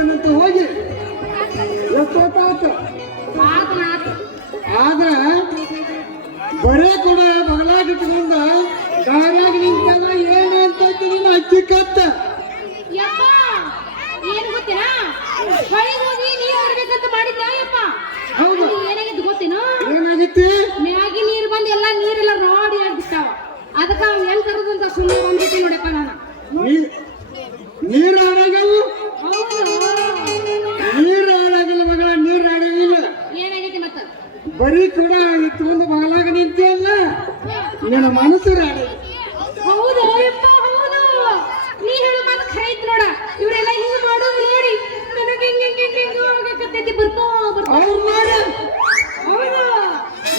ಮಾಡ್ತೇನಂತ ಹೋಗಿ ಎಷ್ಟೊತ್ತಾತ ಆದ್ರ ಬರೇ ಕೂಡ ಬಗಲಾಗಿಟ್ಕೊಂಡ ದಾರ್ಯಾಗ ನಿಂತಾಗ ಏನು ಅಂತ ನೀನು ಅಕ್ಕಿ ಕತ್ತ ಏನು ಗೊತ್ತೇನಾ ಹೊಳಿಗೆ ಹೋಗಿ ನೀರು ಹೊರಬೇಕಂತ ಮಾಡಿದ್ದೆ ಅಯ್ಯಪ್ಪ. ಹೌದು ಏನಾಗಿತ್ತು ಗೊತ್ತೇನೋ ಏನಾಗಿತ್ತು ಮ್ಯಾಗಿ ನೀರು ಬಂದು ಎಲ್ಲ ನೀರೆಲ್ಲ ರೋಡಿ ಆಗಿಬಿಟ್ಟಾವ. ಅದಕ್ಕೆ ಅವ್ನು ಹೆಂಗ್ ಕರೆದಂತ ಸುಮ್ಮನೆ ಬಂದ್ಬಿಟ್ಟು ನೋಡಪ್ಪ ನಾನು. ನೀರು ಹಾಳಾಗವು ಹೌದು ನೀರು ಹಾಳಾಗಲ್ಲ ಮಗಳ, ನೀರು ಹಾಳಾಗಿಲ್ಲ. ಏನಾಗೈತಿ ಮತ್ತ ಬರೀ ಕೂಡ ಇಟ್ಕೊಂಡು ಬಗಲಾಗ ನಿಂತಿಯಲ್ಲ ನಿನ್ನ ಮನಸ್ಸು ಹಾಳಾಗಿ. ಹೌದು ಅಯ್ಯಪ್ಪ ಹೌದು, ನೀ ಹೇಳು ಮಾತು ಖರೆ ಐತಿ ನೋಡ. ಇವರೆಲ್ಲ ಹಿಂಗ ಮಾಡೋದು ನೋಡಿ ನನಗೆ ಹಿಂಗ ಹೋಗಕತ್ತೈತಿ. ಬರ್ತಾ ಬರ್ತಾ ಅವ್ರು ಮಾಡಿ ಹೌದು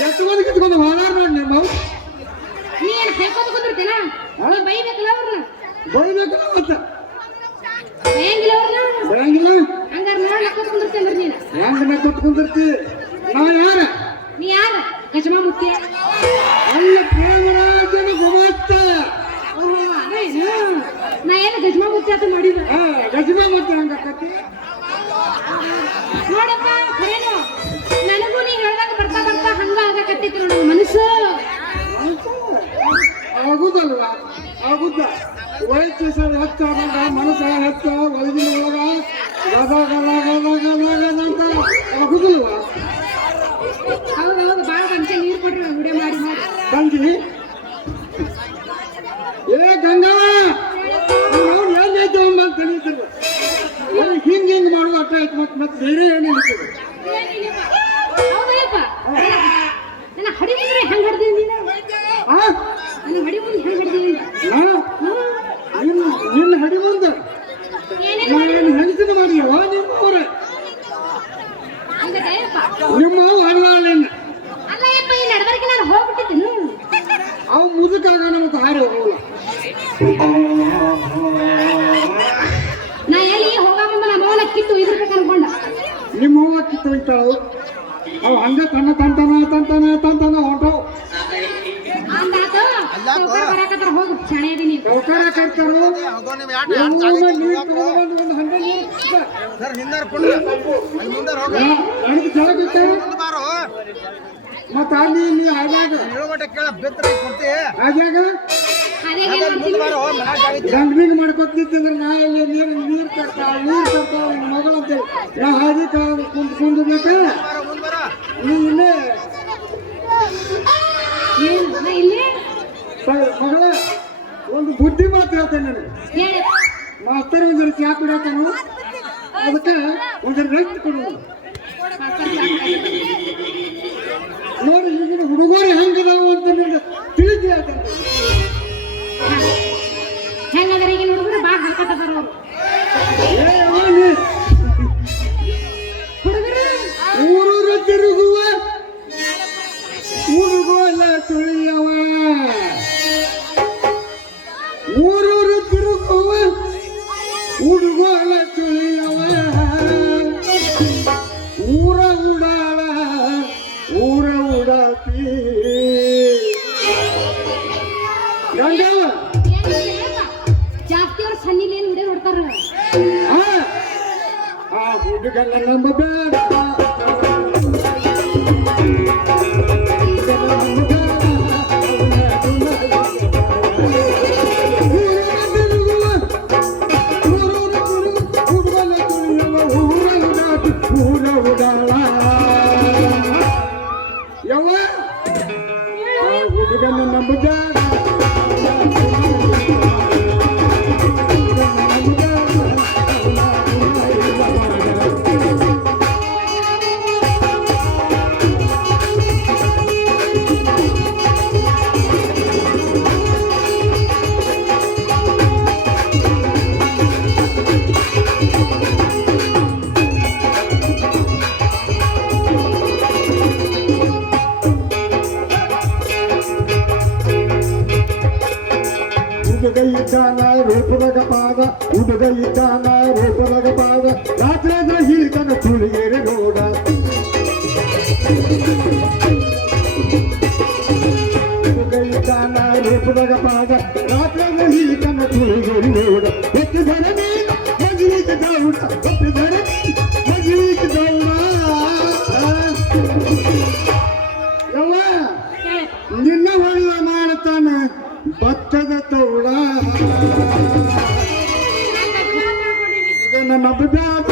ಎತ್ಕೊಂಡು ಕಿತ್ಕೊಂಡು ಹಾಳಾರ ನೋಡಿ ನಿಮ್ಮ ನೀ ಏನು ಹೇಳ್ಕೊಂಡು ಕುಂದಿರ್ತೇನ? ಬೈಬೇಕಲ್ಲ ಅವ್ರನ್ನ, ಬೈಬೇಕಲ್ಲ ಮತ್ತ ಬೈಯಂಗಿಲ್ಲ ಅವ್ರನ್ನ. ಬರಂಗಿಲ್ಲ ಹಂಗಾರ ನೋಡಿ ನಕ್ಕೋತ್ ಕುಂದಿರ್ತೇನ್ರಿ ನೀನು. ಹೆಂಗ ನಾ ಕೊಟ್ಕೊಂಡಿರ್ತಿ? ನಾ ಯಾರ? ನೀ ಯಾರ? ಗಜಮಾ ಮುಖ್ಯ ಅಲ್ಲ ಪ್ರೇಮರಾಜನ ಗುಮಾಸ್ತ. ನಾ ಏನು ಗಜಮಾ ಮುಖ್ಯ ಅಂತ ಮಾಡಿದ ಗಜಮಾ ಮತ್ತೆ ಹಂಗ ಕತ್ತಿ ನೋಡಪ್ಪ ಖರೇನು ನನಗೂ ನೀ ಹೇಳ್ದಾಗ ಬರ್ತಾ ಬರ್ತಾ ಹಂಗ ಆಗಕತ್ತಿತ್ತು ನೋಡು ಮನಸ್ಸು. ಆಗುದಲ್ವಾ? ಆಗುದ ವಯಸ್ಸು ಸರ್ ಹೆಚ್ಚಾದಾಗ ಮನಸ್ಸ ಹೆಚ್ಚ ಒಳಗಿನ ಒಳಗ ಗದ ಗದ ಗದ ಗದ ಗದ ಅಂತ ಆಗುದಿಲ್ವಾ? ಹೌದೌದು ಬಾಳ ಬಂಚೆ ನೀರು ಕೊಟ್ರೆ ವಿಡಿಯೋ ಮಾಡಿ ಮಾಡಿ ಬಂದಿ ಏ ಗಂಗಾ ಅವ್ನು ಎಲ್ಲೈತೆ ಅಂತ ತಿಳಿತಾರೆ. ಹಿಂಗ ಹಿಂಗ ಮಾಡುವ ಅಟ್ಟ ಆಯ್ತು. ಮತ್ತೆ ಬೇರೆ ಏನು ಹೇಳ್ತದೆ? ಹೌದಯ್ಯಪ್ಪ ನನ್ನ ಹಡಿ ಮುಂದ್ರೆ ಹೆಂಗ್ ಹಡ್ದೀನಿ ನೀನು? ನನ್ನ ಹಡಿ ಮುಂದೆ ಹೆಂಗ್ ಹಡ್ದೀನಿ? ನಿನ್ನ ಹಡಿ ಮುಂದೆ ಏನೇನು ನಾನು ಹೆಂಗಸಿನ ಮಾಡಿಯವ ನಿಮ್ಮವ್ರ ಹಂಗದಯ್ಯಪ್ಪ. ನಿಮ್ಮವ್ ಅಲ್ಲ ಅಲ್ಲಯ್ಯಪ್ಪ ಈ ನಡಬರ್ಗೆ ನಾನು ಹೋಗ್ಬಿಟ್ಟಿದ್ದೀನಿ. ಅವು ಮುದುಕಾಗ ಮತ್ತೆ ಹಾರಿ ಹೋಗಲ್ಲ. ನಾ ಎಲ್ಲಿ ಹೋಗಮ್ಮ ನಮ್ಮ ಅವನ ಕಿತ್ತು ಇದ್ರಬೇಕು ಅನ್ಕೊಂಡ. ನಿಮ್ಮವ್ವ ಕಿತ್ತು ಹೋಗ್ತಾಳು. ಅವು ಹಂಗೆ ತಂತಾನ ಹೊಂಟವು. ಅಂದಾತ ಬರಾಕತ್ತಾರ ಹೋಗು ಶಾಣೆ ಅದೀನಿ. ಸೌಕರ್ಯ ಕರ್ತಾರು ಮತ್ತ ಅಲ್ಲಿ ಇಲ್ಲಿ ಹಾಗಾಗ ಹಾಗಾಗ ಅದೇ ಏನ್ ಮಾಡ್ತೀನಿ? ಗಂಡ್ಬಿಗ್ ಮಾಡ್ಕೊತಿದ್ರೆ ನಾ ಎಲ್ಲಿ ನೀರು ಕಟ್ತಾಳ ನಿನ್ನ ಮಗಳು ಅಂತೇಳಿ ನಾ ಹಾದಿ ಕುಂದ್ಬೇಕ. ನೀ ಇಲ್ಲೇ ಏನ್ ನಾ ಇಲ್ಲಿ ಮಗಳ ಒಂದು ಬುದ್ಧಿ ಮಾತು ಹೇಳ್ತೇನೆ ನನಗೆ. ಹೇಳಪ್ಪ. ಮಾಸ್ತರ್ ಒಂದರ ಚಾ ಕುಡಿಯತಾನು, ಅದಕ್ಕೆ ಒಂದರ ರೆಸ್ಟ್ ಕೊಡು. ನೋಡಿ ಈಗಿನ ಹುಡುಗರು ಹೆಂಗದಾವು ಅಂತ ನಿಮ್ಗೆ ತಿಳಿದು ಹೇಳ್ತೇನೆ. ಹೆಂಗಂದ್ರೆ ಈಗಿನ ಹುಡುಗರು ಬಾ ಹಾಕತ್ತಾರ ಅವರು ಹುಡುಗರು ಊರೂರು ತಿರುಗುವ ಹುಡುಗೋಲ ಸುಳಿಯವ. ಊರೂರು ತಿರುಗುವ ಹುಡುಗೋಲ ಸುಳಿಯವ. ಊರ ಉಡಾಳ ಊರ ಉಡಾತಿ ಗಂಡವ ಜಾಸ್ತಿ ಅವ್ರ ಸಣ್ಣಿಲಿ ಏನು ವಿಡಿಯೋ ನೋಡ್ತಾರ. ಆ ಹುಡುಗನ ನಂಬಬೇಡ. ಯವ್ವ ಹುಡುಗನ ನಂಬಬೇಡ. ಹುಡುಗ ರೂಪದಾಗ ಪಾದ ಹುಡುಗ ಇದ್ದಾನ ರೂಪದಾಗ ಪಾದ ರಾತ್ರದ ಹೀಗನ ತುಳಿಗೆರೆ ನೋಡ. ಹುಡುಗ ಇದ್ದಾನ ರೂಪದಾಗ ಪಾದ ರಾತ್ರದ ಹೀಗನ ತುಳಿಗೆರೆ ನೋಡ. ಎತ್ತಿದರೆ ನೀನು ಮಗಿಲಿಗೆ ಗೌಡ, ಎತ್ತಿದರೆ ನಿನ್ನ ಹೊಳ್ಳ ಮಾಡ್ತಾನ ಭತ್ತದ ತೌಳ ನನ್ನ ಬ್ಯಾಡ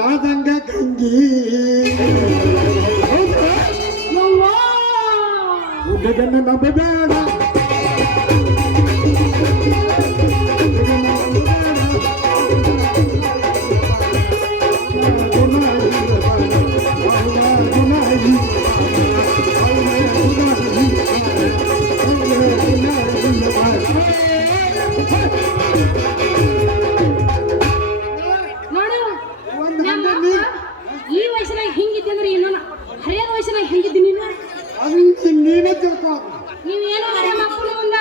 ಆದಂಗ ಗಂಗಿ ಹುಡುಗನ ನಂಬಬೇಡ ಈ ವಯಸ್ಸಿನಾಗ ಹಿಂಗಿದ್ದೆ ಅಂದ್ರೆ ಇನ್ನೊಂದು ಹರಿಯದ ವಯಸ್ಸಿನಾಗ ಹಿಂಗಿದ್ದೀನಿ ನೀನು ಅದು ನೀನೇ ತಿಳ್ಕೊ ನೀವೇನು ಹರಿಯ ಮಕ್ಕಳು ಮುಂದ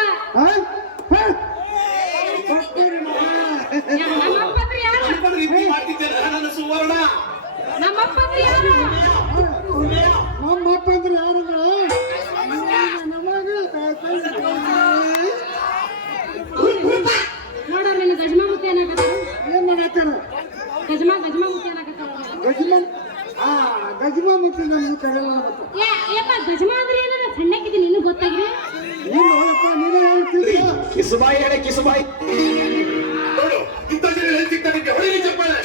ನಮ್ಮಪ್ಪ ಅಂದ್ರೆ ಯಾರು ನಮ್ಮಪ್ಪ ಅಂದ್ರೆ ಯಾರು ನಮ್ಮ ಅಪ್ಪ ಅಂದ್ರೆ ಯಾರಂದ್ರೆ ನೋಡ ನಿನ್ನ ಗಜಮಾ ಮುತ್ತೆ ಏನಾಗತ್ತಾರ ಏನ್ ಮಾಡತ್ತಾರ ಗಜಮಾ ಮುತ್ತೆ ಏನಾಗತ್ತಾರ ಗಜಮಾ ಮುಟ್ಟಿ ನಮ್ಗೆ ಕರೆಯಲ್ಲ ಏಪ್ಪ ಗಜಮಾ ಅಂದ್ರೆ ಏನಾರ ಸಣ್ಣಕ್ಕಿದ್ದೀನಿ ಇನ್ನೂ ಗೊತ್ತಾಗಿದೆ ನೀನೇ ಹೇಳ್ತೀವಿ ಕಿಸುಬಾಯಿ ಹೇಳಿ ಕಿಸುಬಾಯಿ ನೋಡು ಇಂಥ ಜನ ಹೇಳ್ತಿದ್ದಾನೆ ಹೊಡಿಲಿ ಚಪ್ಪಾಳೆ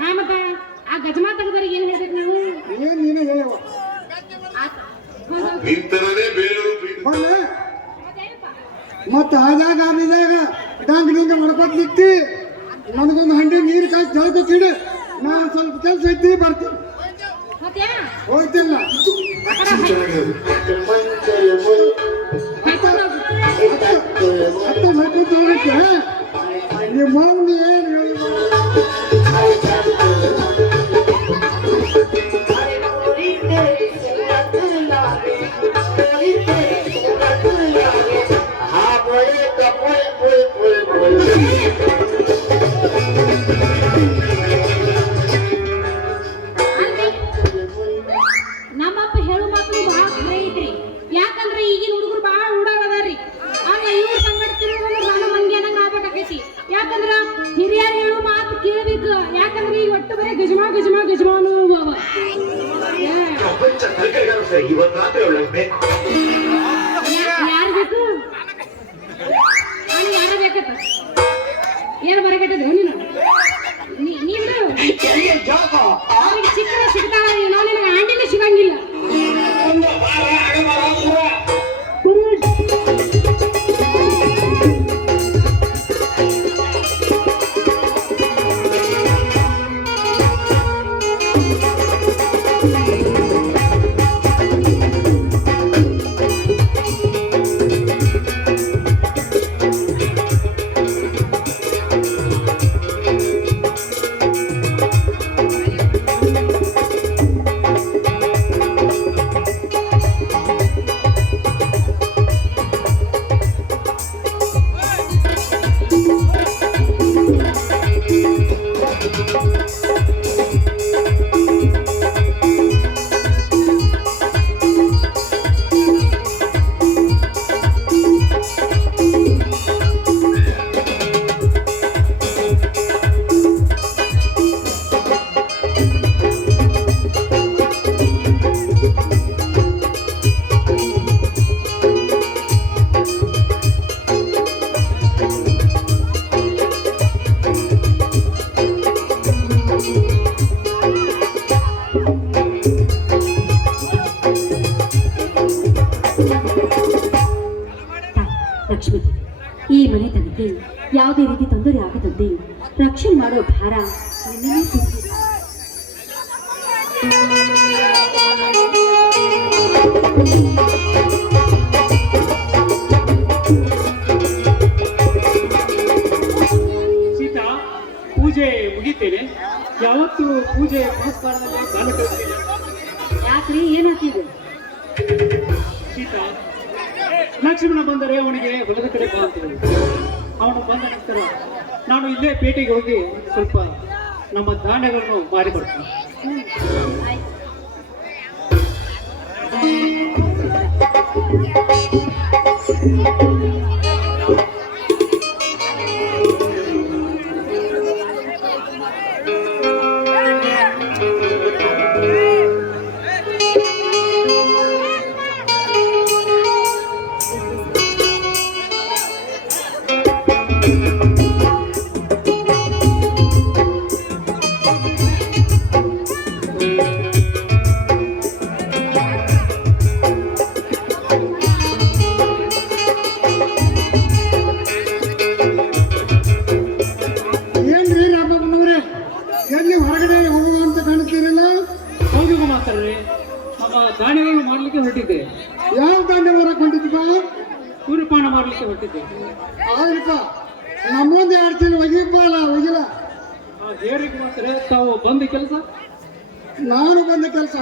ಹಾ ಮತ್ತ ಆ ಗಜಮಾ ತೆಗೆದವ್ರಿಗೆ ಏನ್ ಹೇಳ್ಬೇಕು ನಾವು ಏನ್ ನೀನೇ ಹೇಳವ ನಿಂತರನೇ ಬೇರೆಯವರು ಬಂದೆ ಮತ್ತ ಆದಾಗ ಆಮೇದಾಗ ಡಂಗ್ ಡಿಂಗ್ ಮಾಡ್ಕೊತ ನಿಂತಿ ನನಗೊಂದು ಹಂಡಿ ನೀರು ಕಾಯಿ ಜಳಕತ್ತಿಡು ನಾನು ಸ್ವಲ್ಪ ಕೆಲಸ ಐತಿ ಬರ್ತೀನಿ ಮತ್ತೆ ಹೋಗ್ತಿಲ್ಲ ಅತ್ತ ಬರ್ಕೊತ ಹೋಗಕ್ಕೆ ನಿಮ್ಮ ಮೌನ ಏನು ಹೇಳಿ ನಮ್ಮಪ್ಪ ಹೇಳು ಮಾತು ಬಹಳ ಖರೆ ಐತ್ರಿ ಯಾಕಂದ್ರೆ ಈಗಿನ ಹುಡುಗರು ಬಹಳ ಉಡಾಳದಾರ್ರಿ ಆಗ ಇವ್ರ ಸಂಗಡ ತಿರುಗೋದ್ರೆ ನಾನು ಮಂದಿ ಅನ್ನಂಗ ಆಗ್ಬೇಕಾಕೈತಿ ಯಾಕಂದ್ರ ಹಿರಿಯರು ಹೇಳು ಮಾತು ಕೇಳಬೇಕು ಯಾಕಂದ್ರೆ ಈಗ ಒಟ್ಟು ಬರೀ ಗಜಮಾ ಅನ್ನೋವು ಅವ ಪ್ರಪಂಚ ಕಲಿಕೆಗಾರ ಸರ್ ಇವತ್ತು ರಾತ್ರಿ ಒಳ್ಳೆ ಯಾರು ಬೇಕು ನಾನು ಯಾರ ಬೇಕತ್ತ ಏನು ಬರಕತ್ತದ ನೀನು ನೀನು ಅವ್ರಿಗೆ ಸಿಕ್ಕರೆ ಸಿಗ್ತಾಳ ನಾವು ನಿನಗೆ ಆಂಟಿನೇ ಸಿಗಂಗಿಲ್ಲ ಯಾವುದೇ ರೀತಿ ತೊಂದರೆ ಆಗದಂತೆ ರಕ್ಷಣೆ ಮಾಡೋ ಭಾರ ನಿನ್ನೇ ತುಂಬಿದೆ. ಸೀತಾ, ಪೂಜೆ ಮುಗಿತೇನೆ. ಯಾವತ್ತು ಪೂಜೆ ಪುರಸ್ಕಾರದಲ್ಲಿ ಕಾಲ ಕಳಿಸ್ತೇನೆ. ಯಾಕ್ರಿ ಏನಾಗ್ತಿದೆ? ಸೀತಾ, ಲಕ್ಷ್ಮಣ ಬಂದರೆ ಅವನಿಗೆ ಹೊಲದ ಕಡೆ ಬಾ ಅಂತ ಹೇಳಿ. ಅವನು ಬಂದ ನಂತರ ನಾನು ಇಲ್ಲೇ ಪೇಟೆಗೆ ಹೋಗಿ ಸ್ವಲ್ಪ ನಮ್ಮ ಧಾನ್ಯಗಳನ್ನು ಮಾರಿ ಬರ್ತೀನಿ. ಏನ್ರಿ ರಾಮಪ್ಪನವ್ರೆ, ಎಲ್ಲಿ ಹೊರಗಡೆ ಹೋಗುವಂತ ಕಾಣ್ತೀರಲ್ಲ? ಹೌದು ಮಾತಾಡ್ರಿ, ನಮ್ಮ ಧಾನ್ಯಗಳನ್ನು ಮಾಡಲಿಕ್ಕೆ ಹೊರಟಿದ್ದೆ. ಯಾವ ದಾಂಡೆ ಹೊರಕೊಂಡಿದ್ಪ? ಸೂರ್ಯಪಾನ ಮಾಡಲಿಕ್ಕೆ ಹೊರಟಿದ್ದೆ. ಆಯ್ತಪ್ಪ, ನಮ್ಮೊಂದು 2 ತಿಂಗಳು ಒಗಿಪ್ಪ ಅಲ್ಲ, ಒಗಿಲ್ಲ. ಆ ಹೇರಿಗೆ ಮಾತ್ರ ತಾವು ಬಂದ ಕೆಲಸ. ನಾನು ಬಂದ ಕೆಲಸ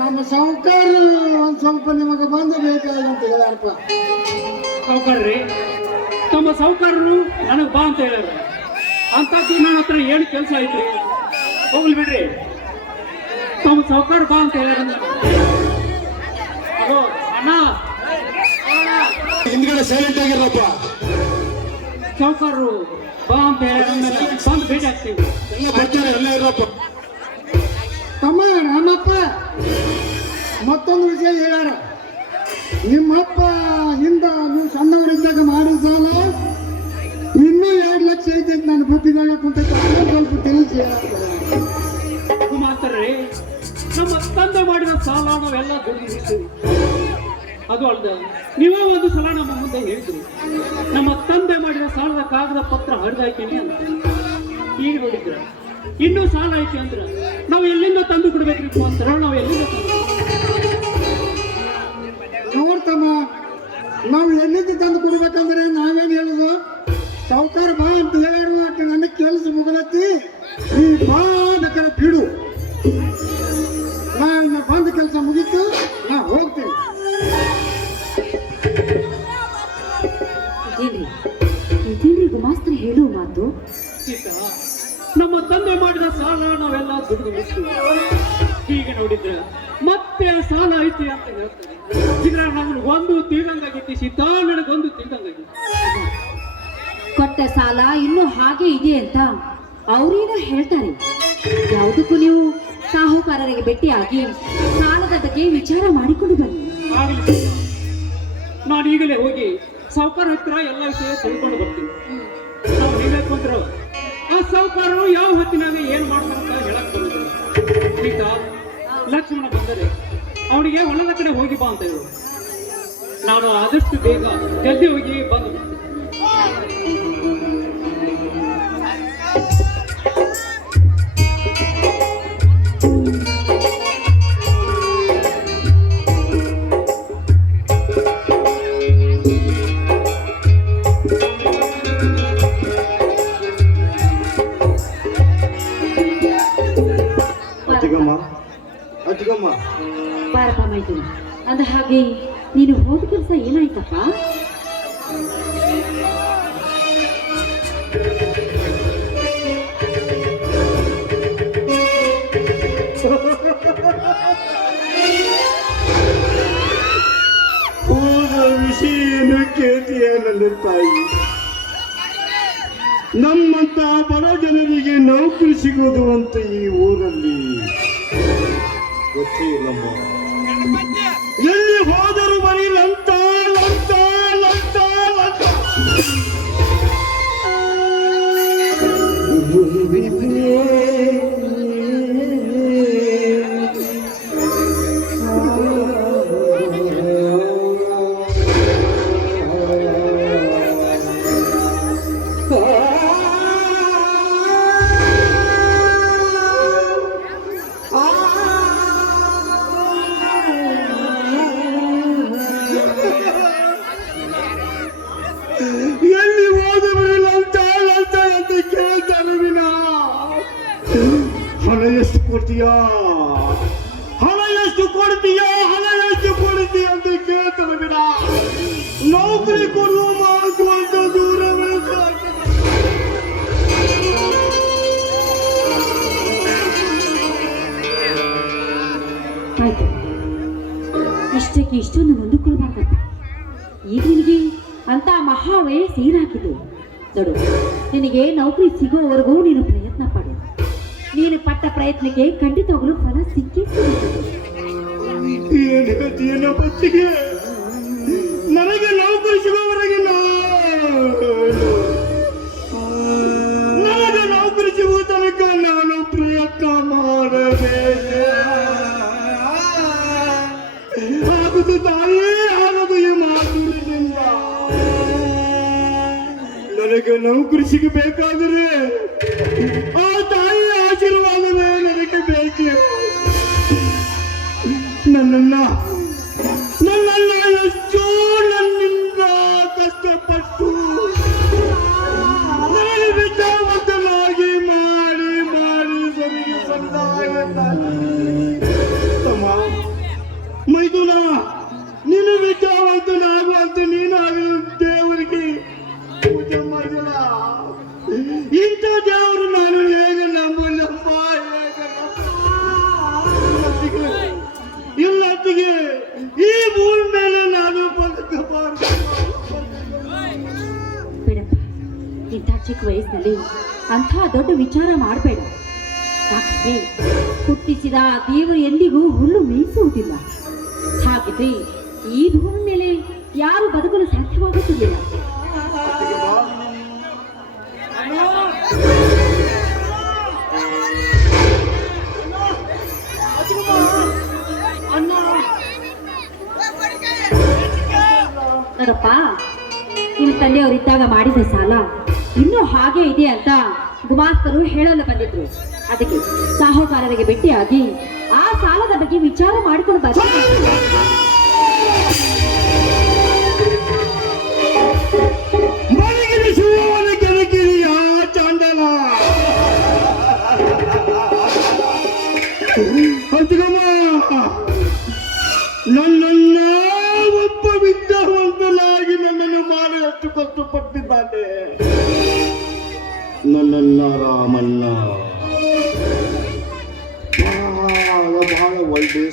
ನಮ್ಮ ಸಾಹುಕಾರ ಒಂದ್ ಸ್ವಲ್ಪ ನಿಮಗೆ ಬಂದು ಬೇಕಾಗಂತ ಹೇಳ್ಯಾರಪ್ಪ. ಸಾವುಕಾರ್ರಿ, ತಮ್ಮ ಸಾವುಕಾರರು ನನಗೆ ಬಾ ಅಂತ ಹೇಳ್ಯಾರ. ಅಂತದ್ದು ನನ್ನ ಹತ್ರ ಏನು ಕೆಲಸ ಐತ್ರಿ? ಹೋಗ್ಲಿ ಬಿಡ್ರಿ, ತಮ್ಮ ಸಾವುಕಾರ ಬಾ ಅಂತ ಹೇಳ್ಯಾರ. ಹಲೋ ಅಣ್ಣ, ಹಿಂದ್ಗಡೆ ಸೈಲೆಂಟ್ ಆಗಿರಪ್ಪ. ಸಾವುಕಾರರು ಬಾ ಅಂತ ಹೇಳ್ಯಾರ. ಬಂದು ಭೇಟಿ ಆಗ್ತೀವಿ. ಎಲ್ಲ ಬರ್ತಾರೆ, ಎಲ್ಲ ಇರಪ್ಪ. ತಮ್ಮ ರಾಮಪ್ಪ ಮತ್ತೊಂದು ವಿಷಯ ಹೇಳ್ಯಾರ. ನಿಮ್ಮಪ್ಪ ಹಿಂದ ನೀವು ಸಣ್ಣವರಿದ್ದಾಗ ಮಾಡಿದ ಸಾಲ ಇನ್ನೂ 2 ಲಕ್ಷ ಐತೆ ಅಂತ ನಾನು ಬುದ್ಧಿದಾಗ ಕುಂತೈತೆ. ಸ್ವಲ್ಪ ತಿಳಿಸಿ ಮಾತಾಡ್ರಿ, ನಮ್ಮ ತಂದೆ ಮಾಡಿದ ಸಾಲ ನಾವೆಲ್ಲ ದುಡಿದಿರ್ತೀವಿ. ಅದು ಅಲ್ದ, ನೀವೇ ಒಂದು ಸಲ ನಮ್ಮ ಮುಂದೆ ಹೇಳಿದ್ರಿ, ನಮ್ಮ ತಂದೆ ಮಾಡಿದ ಸಾಲದ ಕಾಗದ ಪತ್ರ ಹರಿದಾಯ್ತೀನಿ ಅಂತ. ಈಗ ನೋಡಿದ್ರ ಇನ್ನೂ ಸಾಲ ಐತಿ ಅಂದ್ರ ನಾವು ಎಲ್ಲಿಂದ ತಂದು ಕೊಡ್ಬೇಕ್ರಿ ಮಾತ್ರ? ನಾವು ಎಲ್ಲಿಂದ ನೋಡ್ತಮ್ಮ, ನಾವು ಎಲ್ಲಿಂದ ತಂದು ಕೊಡ್ಬೇಕಂದ್ರೆ ನಾವೇನು ಹೇಳುದು? ಸಾವುಕಾರ ಬಾ ಅಂತ ಹೇಳ್ಯಾರು, ಅಟ್ಟು ನನ್ನ ಕೆಲಸ ಮುಗಲತ್ತಿ, ಈ ಬಾ ಬೇಕಾದ್ರೆ ಬಿಡು. ನಾನು ಬಂದ ಕೆಲಸ ಮುಗೀತು, ನಾ ಹೋಗ್ತೇನೆ. ಇದೇನ್ರಿ ಗುಮಾಸ್ತ್ರಿ ಹೇಳುವ ಮಾತು? ಸೀತಾ, ನಮ್ಮ ತಂದೆ ಮಾಡಿದ ಸಾಲ ನಾವೆಲ್ಲ ದುಡಿದು ಮುಗಿಸ್ತೀವಿ. ಹೀಗೆ ನೋಡಿದ್ರ ಮತ್ತೆ ಸಾಲ ಐತಿ ಅಂತ ಹೇಳ್ತಾರೆ. ಇದ್ರ ನಮ್ಗೆ ಒಂದು ತಿಳ್ದಂಗಾಗೈತಿ ಸೀತಾ, ನನಗೊಂದು ತಿಳ್ದಂಗಾಗೈತಿ. ಕೊಟ್ಟ ಸಾಲ ಇನ್ನೂ ಹಾಗೆ ಇದೆ ಅಂತ ಅವ್ರೇನೋ ಹೇಳ್ತಾರೆ. ಯಾವುದಕ್ಕೂ ನೀವು ಸಾಹುಕಾರರಿಗೆ ಭೇಟಿಯಾಗಿ ಸಾಲದ ಬಗ್ಗೆ ವಿಚಾರ ಮಾಡಿಕೊಂಡು ಬನ್ನಿ. ಆಗಲಿ ಸೀತಾ, ನಾನು ಈಗಲೇ ಹೋಗಿ ಸಾವುಕಾರ ಹತ್ರ ಎಲ್ಲ ವಿಷಯ ತಿಳ್ಕೊಂಡು ಬರ್ತೀನಿ. ನಾವು ಹೇಳಕ್ ಬಂದ್ರು ಆ ಸಾವುಕಾರರು ಯಾವ ಹೊತ್ತಿನಾಗ ಏನ್ ಮಾಡ್ತಾರಂತ ಹೇಳಕ್ ಬರೋದಿಲ್ಲ. ಸೀತಾ, ಲಕ್ಷ್ಮಣ ಬಂದರೆ ಅವನಿಗೆ ಹೊಲದ ಕಡೆ ಹೋಗಿ ಬಾ ಅಂತ ಹೇಳು. ನಾನು ಆದಷ್ಟು ಬೇಗ ಜಲ್ದಿ ಹೋಗಿ ಬಂದು ಬಾರಪ್ಪ ಮೈತ್ರಿ. ಅಂದ ಹಾಗೆ ನೀನು ಹೋದ ಕೆಲಸ ಏನಾಯ್ತಪ್ಪ? ಹೋದ ವಿಷಯ ಕೇಳ್ತೀಯ ನನ್ನ ತಾಯಿ. ನಮ್ಮಂತ ಬಡ ಜನರಿಗೆ ನೌಕರಿ ಸಿಗೋದು ಅಂತ ಈ ಊರಲ್ಲಿ ಗೊತ್ತೇ ಇಲ್ಲಮ್ಮ. ಎಲ್ಲಿ ಹೋದರೂ ಬರೀ ಲಂಚ ಲಂಚ ಲಂಚ ಲಂಚ. ಆಯ್ತು, ಇಷ್ಟಕ್ಕೆ ಇಷ್ಟೊಂದು ನೊಂದುಕೊಳ್ಬಾರ್ದಪ್ಪ. ಈಗ ನಿನಗೆ ಅಂತ ಮಹಾ ವಯಸ್ಸು ಏನಾಗಿದೆ ನೋಡು. ನಿನಗೆ ನೌಕರಿ ಸಿಗೋವರೆಗೂ ನೀನು ಪ್ರಯತ್ನ ಪಡು. ನೀನು ಪಟ್ಟ ಪ್ರಯತ್ನಕ್ಕೆ ಖಂಡಿತವಾಗಲೂ ಫಲ ಸಿಕ್ಕೇ ಸಿಗುತ್ತದೆ. ಏನ್ ಹೇಳ್ತೀಯನ ಬತ್ತಿಗೆ? ನನಗೆ ನೌಕರಿ ಸಿಗೋವರೆಗೆ ನನಗೆ ನೌಕರಿ ಸಿಗುವ ತನಕ ನಾನು ಪ್ರಯತ್ನ ಮಾಡಬೇಕು. ಆಗುದು ತಾಯಿ, ಆಗದು ಈ ಮಾತಿನಿಂದ. ನನಗೆ ನೌಕರಿ ಸಿಗಬೇಕಾದರೆ ಆ ತಾಯಿಯ ಆಶೀರ್ವಾದವೇ ನನಗೆ ಬೇಕೆ. ನನ್ನನ್ನ ಎಷ್ಟೋ ನನ್ನಿಂದ ಕಷ್ಟಪಟ್ಟು ನನಗೆ ವಿದ್ಯಾವಂತನಾಗಿ ಮಾಡಿ ಸರಿಗೆ ತಮ್ಮ ಮೈದುನ, ನೀನು ವಿದ್ಯಾವಂತನಾಗುವಂತ ನೀನಾಗಲು ದೇವರಿಗೆ ಪೂಜೆ ಮಾಡಿಲ್ಲ. ಇಂಥ ದೇವರು ನಾನು ಹೇಗೆ ನಂಬಲಪ್ಪ, ಇಲ್ಲತ್ತಿಗೆ ಈ ಭೂಮಿ ಮೇಲೆ ನಾನು ಬದುಕಬಾರದು. ಬೇಡಪ್ಪ, ಇಂಥ ಚಿಕ್ಕ ವಯಸ್ಸಿನಲ್ಲಿ ಅಂಥ ದೊಡ್ಡ ವಿಚಾರ ಮಾಡಬೇಡ. ಯಾಕಂದ್ರೆ ಹುಟ್ಟಿಸಿದ ದೇವರು ಎಂದಿಗೂ ಹುಲ್ಲು ಮೇಯಿಸುವುದಿಲ್ಲ. ಹಾಗಿದ್ರೆ ಈ ಭೂಮಿ ಮೇಲೆ ಯಾರು ಬದುಕಲು ಸಾಧ್ಯವಾಗುತ್ತಿಲ್ಲ. ನೋಡಪ್ಪ, ನಿಮ್ಮ ತಂದೆಯವರಿದ್ದಾಗ ಮಾಡಿದ ಸಾಲ ಇನ್ನೂ ಹಾಗೆ ಇದೆ ಅಂತ ಗುಮಾಸ್ತರು ಹೇಳಲು ಬಂದಿದ್ರು. ಅದಕ್ಕೆ ಸಾಹುಕಾರರಿಗೆ ಭೇಟಿಯಾಗಿ ಆ ಸಾಲದ ಬಗ್ಗೆ ವಿಚಾರ ಮಾಡಿಕೊಂಡು ಬರ್ತಾರೆ. ನನ್ನನ್ನ ಒಬ್ಬ ವಿದ್ಯಾವಂತನಾಗಿ ನನ್ನನ್ನು ಮಾಡಲು ಕಷ್ಟಪಟ್ಟಿದ್ದಾನೆ. ನನ್ನನ್ನ ರಾಮಣ್ಣ ಬಹಳ ಒಳ್ಳೆ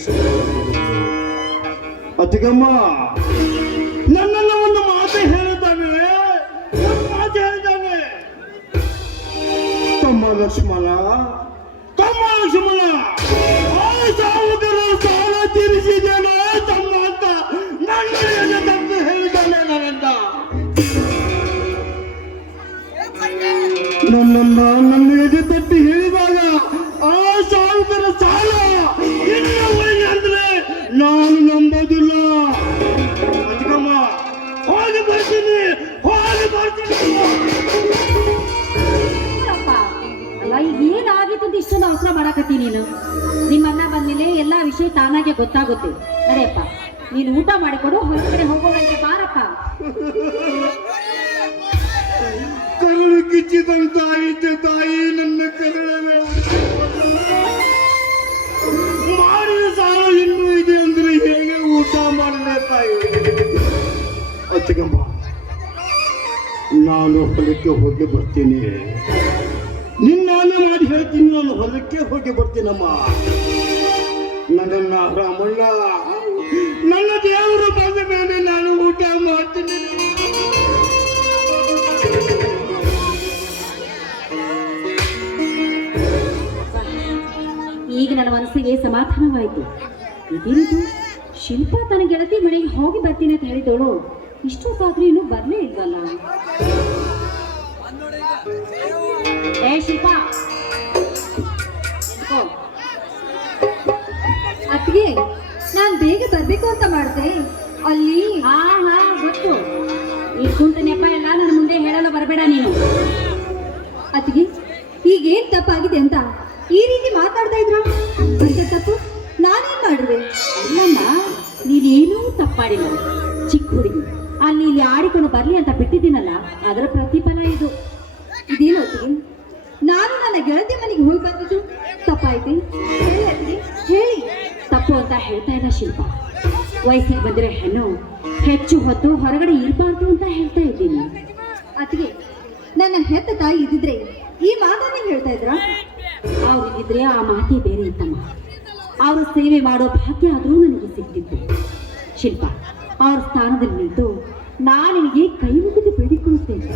ಅತಿಗಮ್ಮ ನನ್ನನ್ನ ಒಂದು ಮಾತು ಹೇಳಿದ್ದಾನೆ. ತಮ್ಮ ಲಕ್ಷ್ಮಣ ಸಾವುಕರ ಸಾಲ ತೀರಿಸಿದ್ದೇನೋ ತಮ್ಮ ಅಂತ ನನ್ನ ತಪ್ಪು ಹೇಳಿದ್ದಾನೆ. ನನ್ನ ಎದೆ ತಟ್ಟಿ ಹೇಳಿದಾಗ ಆ ಸಾವುಕರ ಸಾಲ ಅಂದ್ರೆ ನಾನು ನಂಬೋದಿಲ್ಲ. ಅದಿಗಮ್ಮ ಹೋಗಿ ಬರ್ತೀನಿ. ಅಲ್ಲ, ಈಗ ಏನಾಗಿತ್ತು ಅಂತ ಇಷ್ಟೊಂದು ಅವಸರ ಮಾಡಕತ್ತಿ ನೀನು? ನಿಮ್ಮನ್ನ ಬಂದ್ಮೇಲೆ ಎಲ್ಲಾ ವಿಷಯ ತಾನಾಗೆ ಗೊತ್ತಾಗುತ್ತೆ. ನಡೆಯಪ್ಪ, ನೀನು ಊಟ ಮಾಡಿಕೊಡು, ಹೊರಗಡೆ ಹೋಗೋಣಂತೆ ಬಾರಪ್ಪ. ಕರಳು ಕಿಚ್ಚಿದಂತಾಯಿತು ತಾಯಿ, ನನ್ನ ಕರಳವೇ ಮಾಡಿದ ಸಾಲ ಇನ್ನೂ ಇದೆ ಅಂದ್ರೆ ಹೇಗೆ ಊಟ ಮಾಡಲೇ ತಾಯಿ? ಅತ್ತಿಗಮ್ಮ, ನಾನು ಹೊಲಕ್ಕೆ ಹೋಗಿ ಬರ್ತೀನಿ. ನಿನ್ನಾನೆ ಮಾಡಿ ಹೇಳ್ತೀನಿ, ನಾನು ಹೊಲಕ್ಕೆ ಹೋಗಿ ಬರ್ತೀನಮ್ಮ. ನನ್ನನ್ನ ರಾಮಣ್ಣ, ನನ್ನ ದೇವರು ಬಂದ ಮೇಲೆ ನಾನು ಊಟ ಮಾಡ್ತೀನಿ. ಈಗ ನನ್ನ ಮನಸ್ಸಿಗೆ ಸಮಾಧಾನವಾಯಿತು. ಇದೇನಿದು, ಶಿಲ್ಪ ತನ್ನ ಗೆಳತಿ ಮನೆಗೆ ಹೋಗಿ ಬರ್ತೀನಿ ಅಂತ ಹೇಳಿದವಳು ಇಷ್ಟೊತ್ತಾದ್ರೂ ಇನ್ನೂ ಬರ್ಲೇ ಇಲ್ವಲ್ಲ. ಏ ಶಿಲ್ಪ, ಅತ್ತಿಗೆ, ನಾನ್ ಬೇಗ ಬರ್ಬೇಕು ಅಂತ ಮಾಡಿದೆ. ಅಲ್ಲಿ ಹಾ ಗೊತ್ತು. ಈ ಕುಂತ ನೆಪ ಎಲ್ಲ ನನ್ನ ಮುಂದೆ ಹೇಳಲು ಬರಬೇಡ ನೀನು. ಅತ್ತಿಗೆ, ಈಗೇನ್ ತಪ್ಪಾಗಿದೆ ಅಂತ ಈ ರೀತಿ ಮಾತಾಡ್ತಾ ಇದ್ರ? ಅಂತ ತಪ್ಪು ನಾನೇನ್ ಮಾಡಿದೆ? ಇಲ್ಲಮ್ಮ, ನೀನೇನೂ ತಪ್ಪಾಡಿಲ್ಲ. ಚಿಕ್ಕ ಹುಡುಗಿ ಅಲ್ಲಿ ಇಲ್ಲಿ ಆಡಿಕೊಂಡು ಬರ್ಲಿ ಅಂತ ಬಿಟ್ಟಿದ್ದೀನಲ್ಲ, ಅದರ ಪ್ರತಿಫಲ ಇದು. ಇದೇನು ಅತ್ತಿಗೆ, ನಾನು ನನ್ನ ಗೆಳತಿ ಮನೆಗೆ ಹೋಗಿ ಬಂದಿದ್ದು ತಪ್ಪಾಯ್ತು? ಹೇಳಿ ಅತ್ತಿಗೆ, ಹೇಳಿ. ತಪ್ಪು ಅಂತ ಹೇಳ್ತಾ ಇಲ್ಲ ಶಿಲ್ಪ. ವಯಸ್ಸಿಗೆ ಬಂದಿರೋ ಹೆಣ್ಣು ಹೆಚ್ಚು ಹೊತ್ತು ಹೊರಗಡೆ ಇರಬಾರ್ದು ಅಂತ ಹೇಳ್ತಾ ಇದ್ದೀನಿ. ಅತ್ತಿಗೆ, ನನ್ನ ಹೆತ್ತ ತಾಯಿ ಇದ್ದಿದ್ರೆ ಈ ಮಾತನ್ನೇ ಹೇಳ್ತಾ ಇದ್ರ? ಅವ್ರಿಗಿದ್ರೆ ಆ ಮಾತೇ ಬೇರೆ ಇತ್ತಮ್ಮ. ಅವರ ಸೇವೆ ಮಾಡೋ ಭಾಗ್ಯ ಆದರೂ ನನಗೆ ಸಿಕ್ತಿತ್ತು. ಶಿಲ್ಪ, ಅವ್ರ ಸ್ಥಾನದಲ್ಲಿ ನಿಂತು ನಾನು ನಿನಗೆ ಕೈ ಮುಗಿದು ಬೇಡಿಕೊಳ್ಳುತ್ತೇನೆ.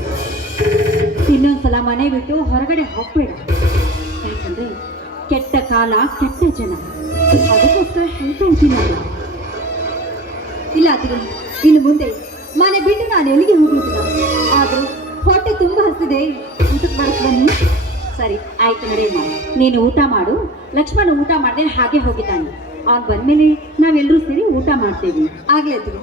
ಇನ್ನೊಂದ್ಸಲ ಮನೆ ಬಿಟ್ಟು ಹೊರಗಡೆ ಹೋಗ್ಬೇಡ. ಯಾಕಂದ್ರೆ ಕೆಟ್ಟ ಕಾಲ, ಕೆಟ್ಟ ಜನ. ಅದಕ್ಕೋಸ್ಕರ ಹೇಳ್ತಾ ಇದ್ದೀನಲ್ಲ. ಇಲ್ಲ ಅತ್ತಿಗೆ, ಇನ್ನು ಮುಂದೆ ಮನೆ ಬಿಟ್ಟು ನಾನು ಎಲ್ಲಿಗೆ ಹೋಗುವುದಿಲ್ಲ. ಆದರೂ ಹೊಟ್ಟೆ ತುಂಬ ಹಸಿದೆ, ಊಟಕ್ಕೆ ಬರಕ್ಕೆ ಬನ್ನಿ. ಸರಿ ಆಯ್ತು ನಡೆಯಮ್ಮ, ನೀನು ಊಟ ಮಾಡು. ಲಕ್ಷ್ಮಣ ಊಟ ಮಾಡದೆ ಹಾಗೆ ಹೋಗಿದ್ದಾನೆ. ಅವ್ನು ಬಂದ್ಮೇಲೆ ನಾವೆಲ್ಲರೂ ಸೇರಿ ಊಟ ಮಾಡ್ತೇವೆ. ಆಗ್ಲೇ ಅತ್ತಿಗೆ.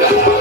ಅಪ್ಪ